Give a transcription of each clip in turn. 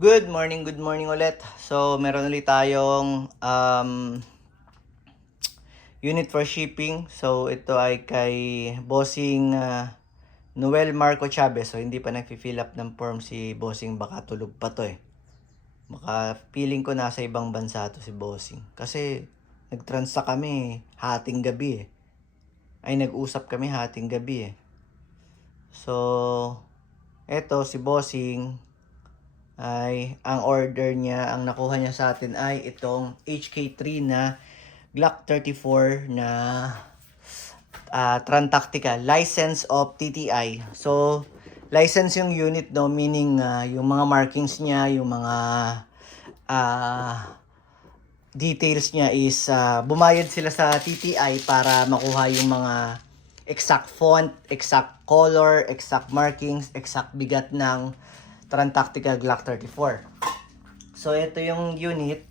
Good morning ulit. So, meron ulit tayong unit for shipping. So, ito ay kay Bossing Noel Marco Chavez. So, hindi pa nag-fill up ng form si Bossing. Baka tulog pa to eh. Baka feeling ko nasa ibang bansa to si Bossing. Kasi nag-transa kami hating gabi eh. Ay, nag-usap kami hating gabi eh. So, eto si Bossing ay ang order niya, ang nakuha niya sa atin ay itong HK3 na Glock 34 na Trantactica, license of TTI. So, license yung unit no, meaning yung mga markings niya, yung mga details niya is bumayad sila sa TTI para makuha yung mga exact font, exact color, exact markings, exact bigat ng Trantactica Glock 34. So, ito yung unit.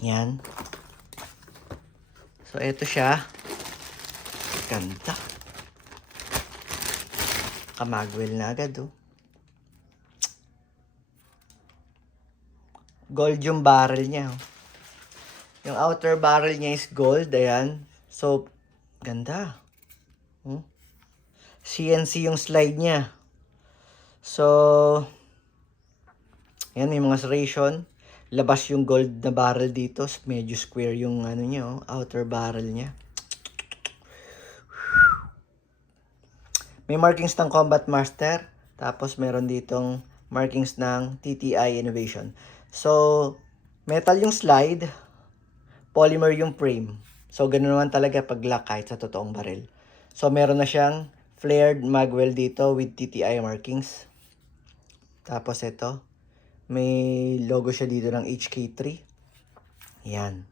Yan. So, ito siya. Ganda. Kamagwel na agad, oh. Gold yung barrel niya, oh. Yung outer barrel niya is gold, ayan. So, ganda. Hmm? CNC yung slide niya. So, yan, may mga serration. Labas yung gold na barrel dito. Medyo square yung ano niya, oh, outer barrel niya. May markings ng Combat Master. Tapos meron ditong markings ng TTI Innovation. So, metal yung slide. Polymer yung frame. So, ganun naman talaga pag lock kahit sa totoong barrel. So, meron na siyang flared magwell dito with TTI markings. Tapos ito, may logo siya dito ng HK3. Yan.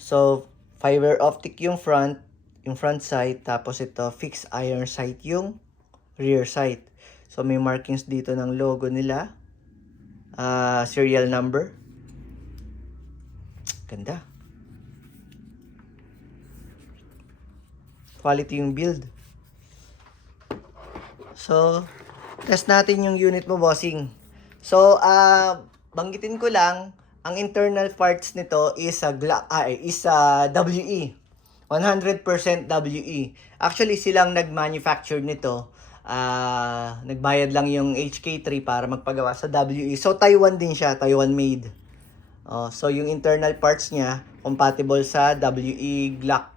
So, fiber optic yung front sight. Tapos ito, fixed iron sight yung rear sight. So, may markings dito ng logo nila. Serial number. Ganda. Quality yung build. So, test natin yung unit mo, bossing. So, banggitin ko lang, ang internal parts nito is WE. 100% WE. Actually, silang nag-manufacture nito. Nagbayad lang yung HK3 para magpagawa sa WE. So, Taiwan din siya. Taiwan made. So, yung internal parts niya, compatible sa WE Glock,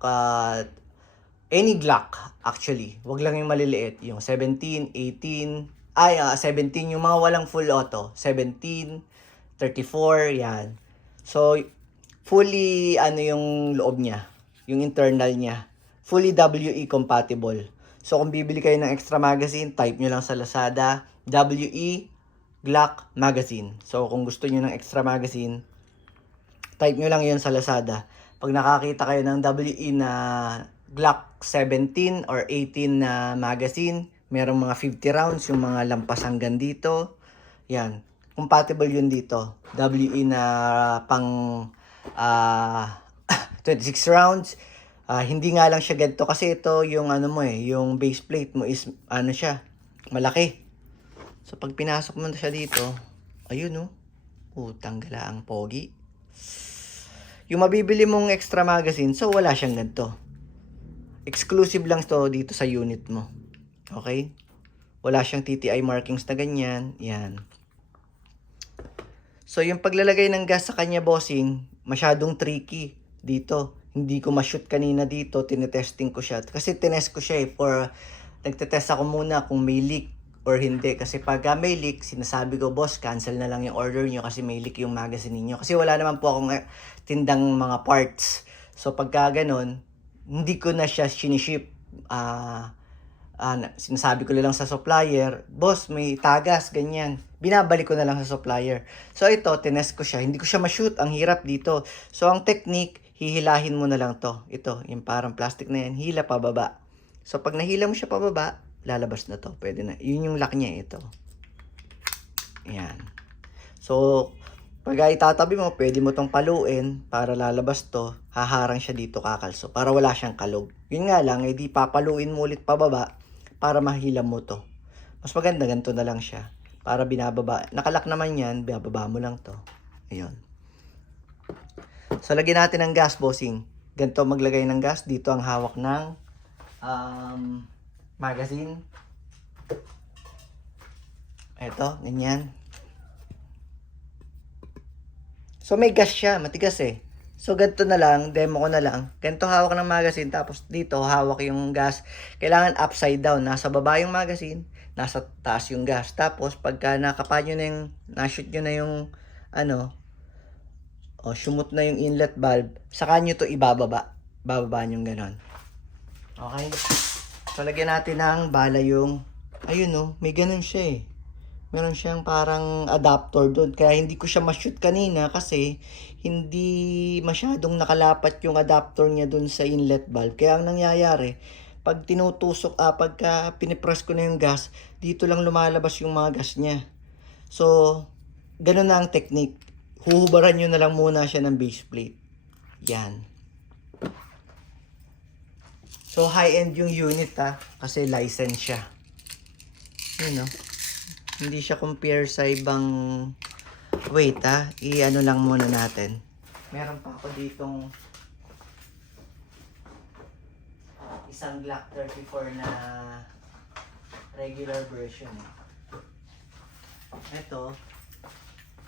any Glock actually. Wag lang yung maliliit. Yung 17, 18, 17 yung mga walang full auto. 17, 34, yan. So, fully, yung loob niya. Yung internal niya. Fully WE compatible. So, kung bibili kayo ng extra magazine, type nyo lang sa Lazada, WE Glock magazine. So, kung gusto nyo ng extra magazine, type nyo lang yun sa Lazada. Pag nakakita kayo ng WE na Glock 17 or 18 na magazine, merong mga 50 rounds, yung mga lampas hanggang dito. Yan. Compatible yun dito. WE na pang 26 rounds. Hindi nga lang siya ganito kasi ito yung yung base plate mo is siya, malaki. So pag pinasok mo na siya dito, ayun utang gala ang pogi. Yung mabibili mong extra magazine, so wala siyang ganito. Exclusive lang to dito sa unit mo. Okay? Wala siyang TTI markings na ganyan. Yan. So, yung paglalagay ng gas sa kanya, bossing, masyadong tricky dito. Hindi ko ma-shoot kanina dito. Tinetesting ko siya. Kasi tinest ko siya nagtetest ako muna kung may leak or hindi. Kasi pag may leak, sinasabi ko, boss, cancel na lang yung order nyo kasi may leak yung magazine niyo. Kasi wala naman po akong tindang mga parts. So, pagka ganun, hindi ko na siya siniship. Sinasabi ko lang sa supplier, boss, may tagas, ganyan. Binabalik ko na lang sa supplier. So, ito, tinest ko siya. Hindi ko siya ma-shoot. Ang hirap dito. So, ang technique, hihilahin mo na lang to. Ito, yung parang plastic na yan, hila pababa. So, pag nahila mo siya pababa, lalabas na to. Pwede na. Yun yung lock niya, ito. Yan. So, pag itatabi mo, pwede mo tong paluin para lalabas to, haharang siya dito kakalso para wala siyang kalog. Yun nga lang, di papaluin mo ulit pababa para mahila mo to. Mas maganda, ganito na lang siya. Para binababa. Nakalak naman yan, binababa mo lang to. Ayun. So, lagyan natin ng gas, bossing. Ganito maglagay ng gas. Dito ang hawak ng magazine. Ito, ganyan. So, may gas siya. Matigas eh. So, ganito na lang. Demo ko na lang. Ganito hawak ng magazine. Tapos, dito, hawak yung gas. Kailangan upside down. Nasa baba yung magazine. Nasa taas yung gas. Tapos, pagka nakapa nyo na yung, na-shoot nyo na yung, sumot na yung inlet valve, saka nyo to ibababa. Bababa nyo ganon. Okay? So, lagyan natin ng bala yung, ayun may ganon siya eh. Meron siyang parang adapter doon. Kaya hindi ko siya ma-shoot kanina kasi hindi masyadong nakalapat yung adapter niya doon sa inlet valve. Kaya ang nangyayari, pag tinutusok, pagka pinipress ko na yung gas, dito lang lumalabas yung mga gas niya. So, ganun na ang technique. Huhubaran nyo na lang muna siya ng base plate. Yan. So, high-end yung unit kasi license siya. Yun Hindi siya compare sa ibang wait i-ano lang muna natin. Meron pa ako ditong isang Glock 34 na regular version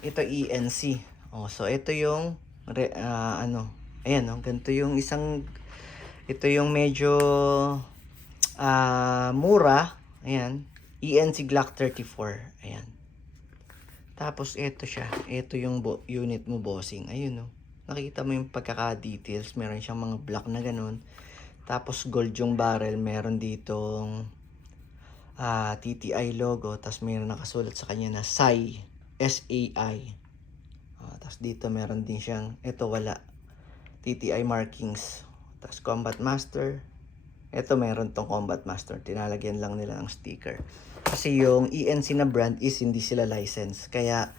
Ito ENC. So ito yung ayan ganito yung isang, ito yung medyo mura. Ayan. ENC Glock 34. Ayan. Tapos, ito siya. Ito yung unit mo, bossing. Ayun, Nakita mo yung pagkaka-details. Meron siyang mga black na ganun. Tapos, gold yung barrel. Meron ditong TTI logo. Tapos, meron nakasulat sa kanya na SAI. S-A-I. Tapos, dito meron din siyang, ito wala. TTI markings. Tapos, Combat Master. Ito meron tong Combat Master. Tinalagyan lang nila ng sticker. Kasi yung ENC na brand is hindi sila license. Kaya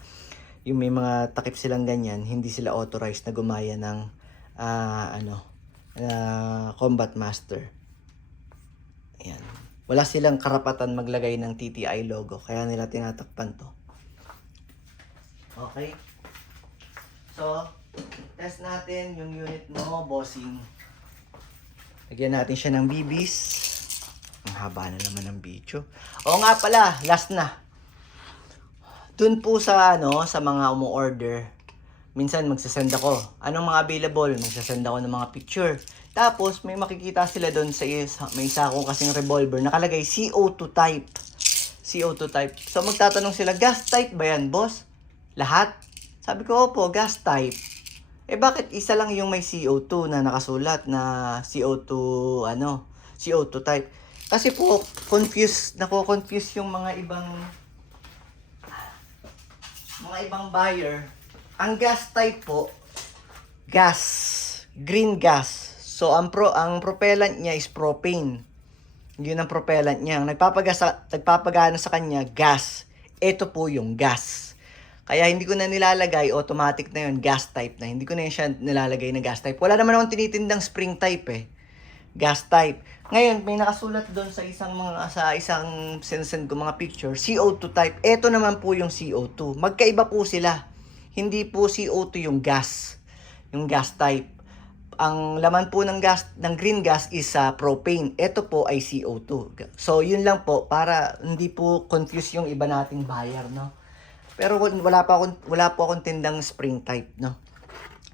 yung may mga takip silang ganyan, hindi sila authorized na gumaya ng Combat Master. Ayan. Wala silang karapatan maglagay ng TTI logo. Kaya nila tinatakpan to. Okay. So, test natin yung unit mo, bossing. Lagyan natin siya ng BBs. Ang haba na naman ng video. Oo nga pala, last na. Dun po sa sa mga umu-order, minsan magsasend ako. Anong mga available? Magsasend ako ng mga picture. Tapos may makikita sila doon sa may isa akong kasing revolver nakalagay CO2 type. CO2 type. So magtatanong sila, gas type ba yan, boss? Lahat? Sabi ko, opo, gas type. Bakit isa lang yung may CO2 na nakasulat na CO2 CO2 type? Kasi po nako-confuse yung mga ibang buyer. Ang gas type po, green gas. So ang propellant niya is propane. Yun ang propellant niya. Ang nagpapagana sa kanya gas. Ito po yung gas. Kaya hindi ko na nilalagay, automatic na yun, gas type na. Hindi ko na yun siya nilalagay na gas type. Wala naman akong tinitindang spring type Gas type. Ngayon, may nakasulat doon sa isang send ko mga picture, CO2 type. Ito naman po yung CO2. Magkaiba po sila. Hindi po CO2 yung gas. Yung gas type. Ang laman po ng green gas is propane. Ito po ay CO2. So, yun lang po para hindi po confuse yung iba nating buyer, Pero wala po akong tindang spring type,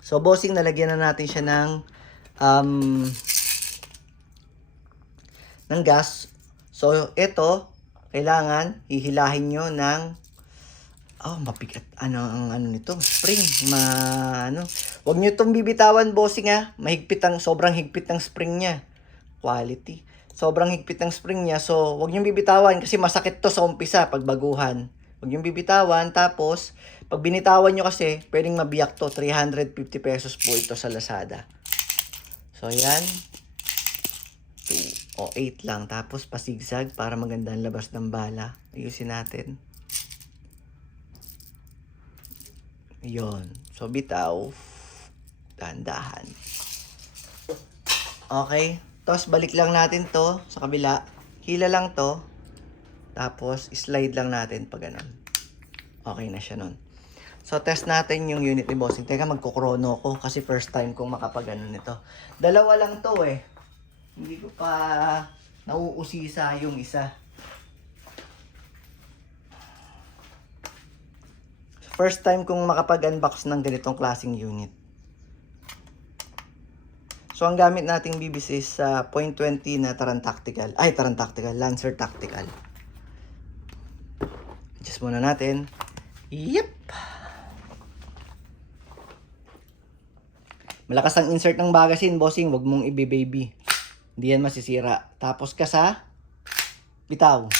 So, bossing, nalagyan na natin siya ng gas. So, ito, kailangan hihilahin nyo ng mabigat. Ang nito? Spring. Huwag nyo itong bibitawan, bossing, sobrang higpit ng spring niya. Quality. Sobrang higpit ng spring niya. So, huwag nyo bibitawan kasi masakit to sa umpisa pag baguhan. Huwag yung bibitawan. Tapos, pag binitawan nyo kasi, pwedeng mabiyak to. 350 pesos po ito sa Lazada. So, yan. 2 o 8 lang. Tapos, pasigzag para maganda ang labas ng bala. Ayusin natin. Yun. So, bitaw. Dahan-dahan. Okay. Tapos, balik lang natin to sa kabila. Hila lang to. Tapos, slide lang natin pag ganun. Okay na siya nun. So, test natin yung unit ni bossing. Teka, magkukrono ko kasi first time kong makapag-ano nito. Dalawa lang to eh. Hindi ko pa nauusisa yung isa. First time kong makapag-unbox ng ganitong klaseng unit. So, ang gamit nating bibis is .20 na Tarantactical. Ay, Tarantactical. Lancer Tactical. Adjust muna natin. Yep! Malakas ang insert ng magazine, bossing. Huwag mong ibe-baby. Hindi yan masisira. Tapos ka sa bitaw.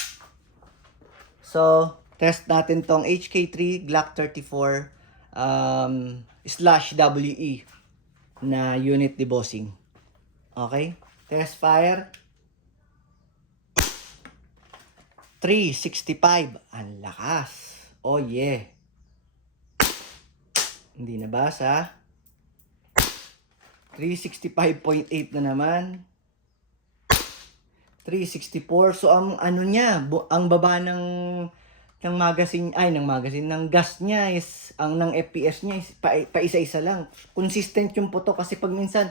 So, test natin tong HK3 Glock 34 /WE na unit ni bossing. Okay? Test fire. 365. Ang lakas. Oh yeah. Hindi nabasa. 365.8 na naman. 364. So ang ano niya, ang baba ng ng gas niya is ng FPS niya is pa isa-isa lang. Consistent yung putok kasi pag minsan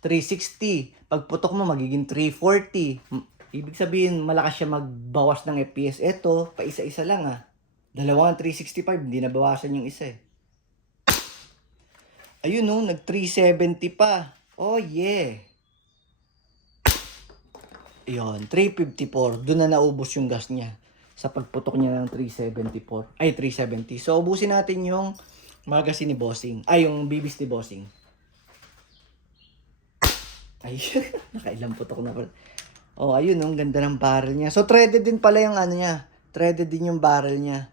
360, pag putok mo magiging 340. Ibig sabihin malakas siya magbawas ng FPS. Ito, pa isa-isa lang Dalawang 365, hindi nabawasan yung isa eh. Ayun nag 370 pa. Oh yeah. Ayun, 354. Doon na naubos yung gas niya sa pagputok niya ng 374. Ay, 370. So, ubusin natin yung magazine ni bossing. Ay, yung bibis ni bossing. Ay, nakailang putok na pala. Oh, ayun, ang ganda ng barrel niya. So, threaded din pala yung ano niya. Threaded din yung barrel niya.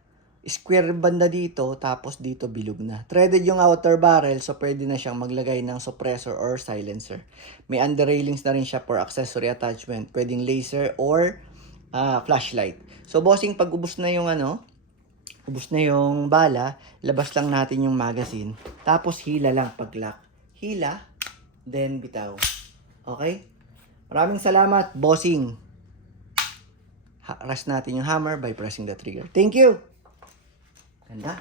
Square banda dito, tapos dito bilog na. Threaded yung outer barrel, so pwede na siyang maglagay ng suppressor or silencer. May under-railings na rin siya for accessory attachment. Pwedeng laser or flashlight. So, bossing, pag ubos na yung ubos na yung bala, labas lang natin yung magazine. Tapos, hila lang pag lock. Hila, then bitaw. Okay? Maraming salamat, bossing. Rest natin yung hammer by pressing the trigger. Thank you! Ganda.